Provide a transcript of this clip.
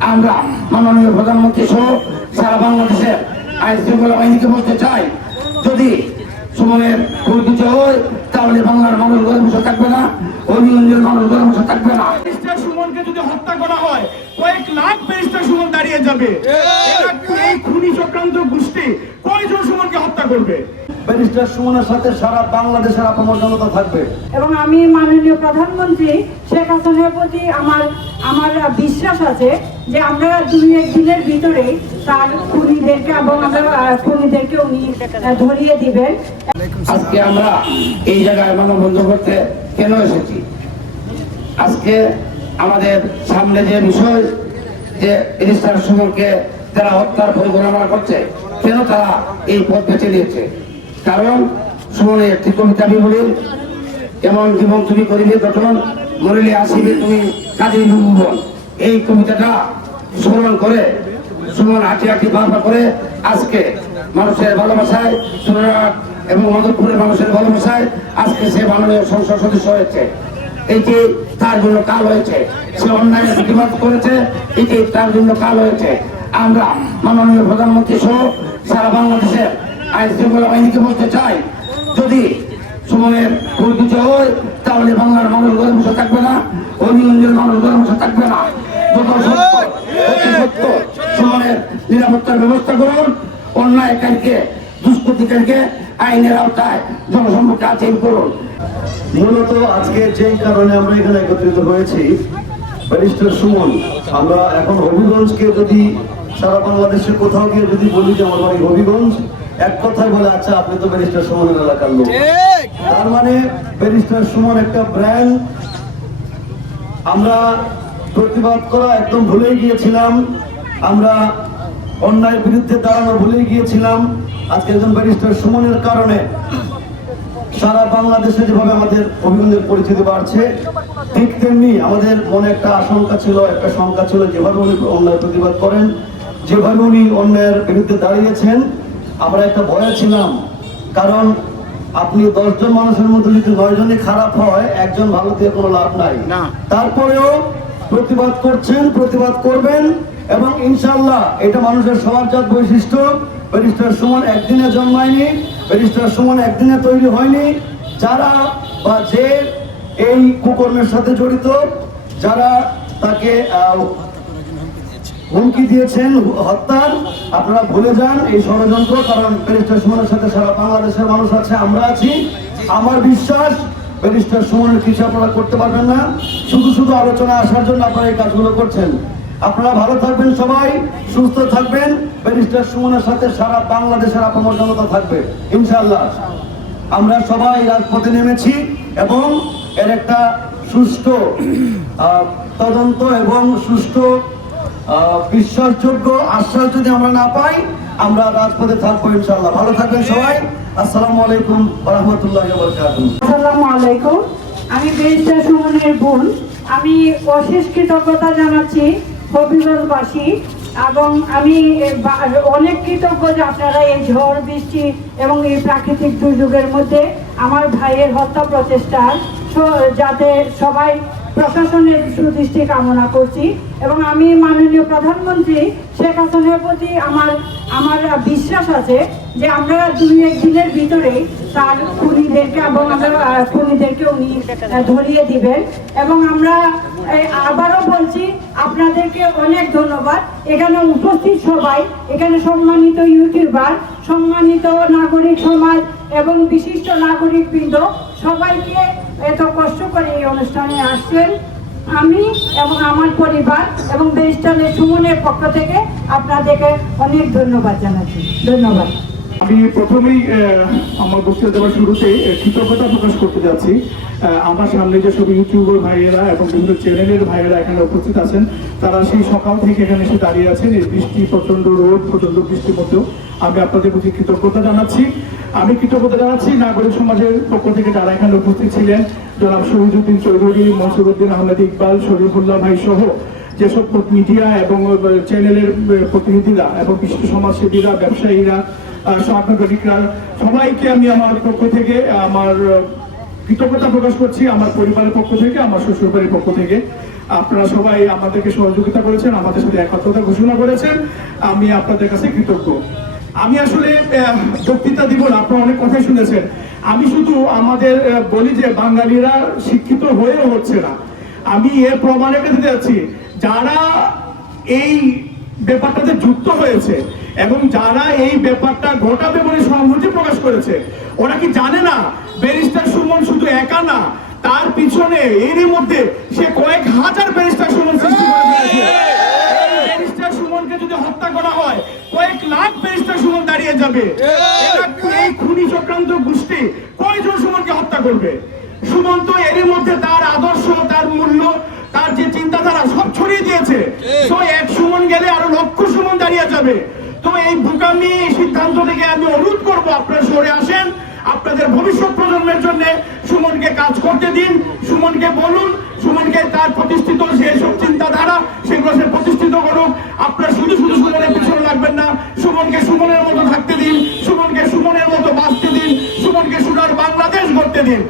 আমরা মাননীয় প্রধানমন্ত্রী সহ সারা বাংলাদেশের আইন শৃঙ্খলা বাহিনীকে বলতে চাই যদি সুমনের পরিচিত হয় তাহলে বাংলার মানুষ ঘরে বসে থাকবে না হরিগঞ্জের মানুষ ঘরে বসে থাকবে না। সুমনকে যদি হত্যা করা হয় কয়েক লাখ ব্যারিস্টার সুমন দাঁড়িয়ে যাবে। এরা এই খুনি চক্রান্ত গোষ্ঠী। কয়জন সুমনকে হত্যা করবে? ব্যারিস্টার সুমনের সাথে সারা বাংলাদেশের আপামর জনতা থাকবে। এবং আমি মাননীয় প্রধানমন্ত্রী শেখ হাসিনার প্রতি আমার আমার বিশ্বাস আছে যে আমরা দুই একদিনের ভিতরেই তার খুনিদেরকে এবং আমরা খুনিদেরকে উনি ধরিয়ে দিবেন। আজকে আমরা এই জায়গায় মানববন্ধন করতে কেন এসেছি? আজকে আমাদের সামনে যে বিষয়, যে রেজিস্ট্রার সুমনকে তারা হত্যার পরিকল্পনা করছে, কেন তারা এই পথ বেছে নিয়েছে? কারণ সুমনের একটি কবিতা আমি বলি যেমন জীবন তুমি করিবে গঠন মরিলে আসিবে তুমি কাজে ভুবন এই কবিতাটা স্মরণ করে সুমন হাঁটি হাঁটি বারবার করে আজকে মানুষের ভালোবাসায় সুরাট এবং মধুপুরের মানুষের ভালোবাসায় আজকে সে মাননীয় সংসদ সদস্য হয়েছে। এটি তার জন্য কাল হয়েছে। সে অন্যায় প্রতিবাদ করেছে, এটি তার জন্য কাল হয়েছে। আমরা মাননীয় প্রধানমন্ত্রী সহ সারা বাংলাদেশের আইন শৃঙ্খলা বাহিনীকে বলতে চাই, যদি সুমনের পরিচিত হয় তাহলে বাংলার মানুষ ঘরে থাকবে না হরিগঞ্জের মানুষ ঘরে থাকবে না। যত সত্য অতি নিরাপত্তার ব্যবস্থা করুন। অন্যায়কারীকে দুষ্কৃতিকারীকে আইনের আওতায় জনসম্মুখে আচরণ করুন। মূলত আজকে যেই কারণে আমরা এখানে একত্রিত হয়েছি ব্যারিস্টার সুমন আমরা এখন হবিগঞ্জকে যদি সারা বাংলাদেশে কোথাও গিয়ে যদি বলি যে আমার বাড়ি হবিগঞ্জ এক কথায় বলে আচ্ছা আপনি তো ব্যারিস্টার সুমনের এলাকার লোক। তার মানে ব্যারিস্টার সুমন একটা ব্র্যান্ড। আমরা প্রতিবাদ করা একদম ভুলে গিয়েছিলাম। আমরা অন্যায়ের বিরুদ্ধে দাঁড়ানো ভুলে গিয়েছিলাম। আজকে একজন ব্যারিস্টার সুমনের কারণে সারা বাংলাদেশে যেভাবে আমাদের অভিনন্দনের পরিচিতি বাড়ছে, ঠিক তেমনি আমাদের মনে একটা আশঙ্কা ছিল, একটা শঙ্কা ছিল যেভাবে উনি অন্যায় প্রতিবাদ করেন, যেভাবে উনি অন্যায়ের বিরুদ্ধে দাঁড়িয়েছেন, আমরা একটা ভয়ে ছিলাম। কারণ আপনি দশজন মানুষের মধ্যে যদি নয়জনই খারাপ হয় একজন ভালো দিয়ে কোনো লাভ নাই। তারপরেও প্রতিবাদ করছেন প্রতিবাদ করবেন এবং ইনশাল্লাহ এটা মানুষের সমাজজাত বৈশিষ্ট্য। ব্যারিস্টার সুমন একদিনে জন্মায়নি ব্যারিস্টার সুমন একদিনে তৈরি হয়নি। যারা বা যে এই কুকর্মের সাথে জড়িত যারা তাকে হুমকি দিয়েছেন হত্যার। আপনারা ভুলে যান এই ষড়যন্ত্র, কারণ ব্যারিস্টার সুমনের সাথে সারা বাংলাদেশের মানুষ আছে, আমরা আছি। আমার বিশ্বাস, ব্যারিস্টার সুমনের কিছু আপনারা করতে পারবেন না। শুধু শুধু আলোচনা আসার জন্য আপনারা এই কাজগুলো করছেন। আপনারা ভালো থাকবেন সবাই, সুস্থ থাকবেন। ব্যারিস্টার সুমনের সাথে সারা বাংলাদেশের আপামর জনতা থাকবে ইনশাল্লাহ আমরা সবাই রাজপথে নেমেছি এবং এর একটা সুষ্ঠু তদন্ত এবং সুষ্ঠু বিশ্বাসযোগ্য আশ্বাস যদি আমরা না পাই, আমরা রাজপথে থাকব ইনশাআল্লাহ। ভালো থাকবেন সবাই। আসসালামু আলাইকুম রহমতুল্লাহ আসসালামু আলাইকুম। আমি ব্যারিস্টার সুমনের বোন। আমি অশেষ কৃতজ্ঞতা জানাচ্ছি হবিগঞ্জবাসী এবং আমি অনেক কৃতজ্ঞ যে আপনারা এই ঝড়, বৃষ্টি এবং এই প্রাকৃতিক দুর্যোগের মধ্যে আমার ভাইয়ের হত্যা প্রচেষ্টা যাতে সবাই প্রশাসনের সুদৃষ্টি কামনা করছি এবং আমি মাননীয় প্রধানমন্ত্রী শেখ হাসিনার প্রতি আমার আমার বিশ্বাস আছে যে আমরা দুই একদিনের ভিতরেই তার খুনিদেরকে এবং আমরা খুনিদেরকে উনি ধরিয়ে দিবেন। এবং আমরা আবারও বলছি, আপনাদেরকে অনেক ধন্যবাদ। এখানে উপস্থিত সবাই, এখানে সম্মানিত ইউটিউবার, সম্মানিত নাগরিক সমাজ এবং বিশিষ্ট নাগরিক বৃন্দ সবাইকে এত কষ্ট করে এই অনুষ্ঠানে আসছেন। আমি এবং আমার পরিবার এবং ব্যারিস্টারের সুমনের পক্ষ থেকে আপনাদেরকে অনেক ধন্যবাদ জানাচ্ছি। ধন্যবাদ। আমি প্রথমেই আমার বক্তৃতা দেওয়ার শুরুতে কৃতজ্ঞতা প্রকাশ করতে যাচ্ছি। আমার সামনে যে সব ইউটিউবার ভাইয়েরা এবং বিভিন্ন চ্যানেলের ভাইয়েরা এখানে উপস্থিত আছেন, তারা সেই সকাল থেকে এখানে এসে দাঁড়িয়ে আছেন। এই বৃষ্টি প্রচণ্ড রোদ প্রচণ্ড বৃষ্টির মধ্যেও আমি আপনাদের প্রতি কৃতজ্ঞতা জানাচ্ছি। আমি কৃতজ্ঞতা জানাচ্ছি নাগরিক সমাজের পক্ষ থেকে যারা এখানে উপস্থিত ছিলেন। জনাব শহীদুদ্দিন চৌধুরী, মনসুরুদ্দিন আহমেদ ইকবাল, শরীফুল্লাহ ভাই সহ যেসব মিডিয়া এবং চ্যানেলের প্রতিনিধিরা এবং বিশিষ্ট সমাজসেবীরা, ব্যবসায়ীরা সাংবাদিকরা সবাইকে আমি আমার পক্ষ থেকে, আমার কৃতজ্ঞতা প্রকাশ করছি আমার পরিবারের পক্ষ থেকে, আমার শ্বশুরবাড়ির পক্ষ থেকে। আপনারা সবাই আমাদেরকে সহযোগিতা করেছেন, আমাদের সাথে একাত্মতা ঘোষণা করেছেন। আমি আপনাদের কাছে কৃতজ্ঞ। আমি আসলে বক্তৃতা দিব না, আপনারা অনেক কথাই শুনেছেন। আমি শুধু আমাদের বলি যে বাঙালিরা শিক্ষিত হয়েও হচ্ছে না। আমি এর প্রমাণ রেখে দিতে যাচ্ছি। যারা এই ব্যাপারটাতে যুক্ত হয়েছে এবং যারা এই ব্যাপারটা ঘটাবে বলে সহানুভূতি প্রকাশ করেছে, ওরা কি জানে না ব্যারিস্টার সুমন শুধু একা না, তার পিছনে এরই মধ্যে সে কয়েক হাজার ব্যারিস্টার সুমন সৃষ্টি করে দিয়েছে। ব্যারিস্টার সুমনকে যদি হত্যা করা হয়, কয়েক লাখ ব্যারিস্টার সুমন দাঁড়িয়ে যাবে। এই খুনি চক্রান্ত গোষ্ঠী কয়জন সুমনকে হত্যা করবে? সুমন তো এরই মধ্যে তার আদর্শ, তার মূল্য তার যে চিন্তাধারা সব ছড়িয়ে দিয়েছে। তো এক সুমন গেলে আরও লক্ষ সুমন দাঁড়িয়ে যাবে। তো এই বুকামি সিদ্ধান্ত থেকে আমি অনুরোধ করব আপনারা সরে আসেন। আপনাদের ভবিষ্যৎ প্রজন্মের জন্য সুমনকে কাজ করতে দিন। সুমনকে বলুন সুমনকে তার প্রতিষ্ঠিত যেসব চিন্তাধারা সেগুলো সে প্রতিষ্ঠিত করুক। আপনারা শুধু শুধু সুমনের পিছনে লাগবেন না। সুমনকে সুমনের মতো থাকতে দিন সুমনকে সুমনের মতো বাঁচতে দিন সুমনকে সোনার বাংলাদেশ গড়তে দিন।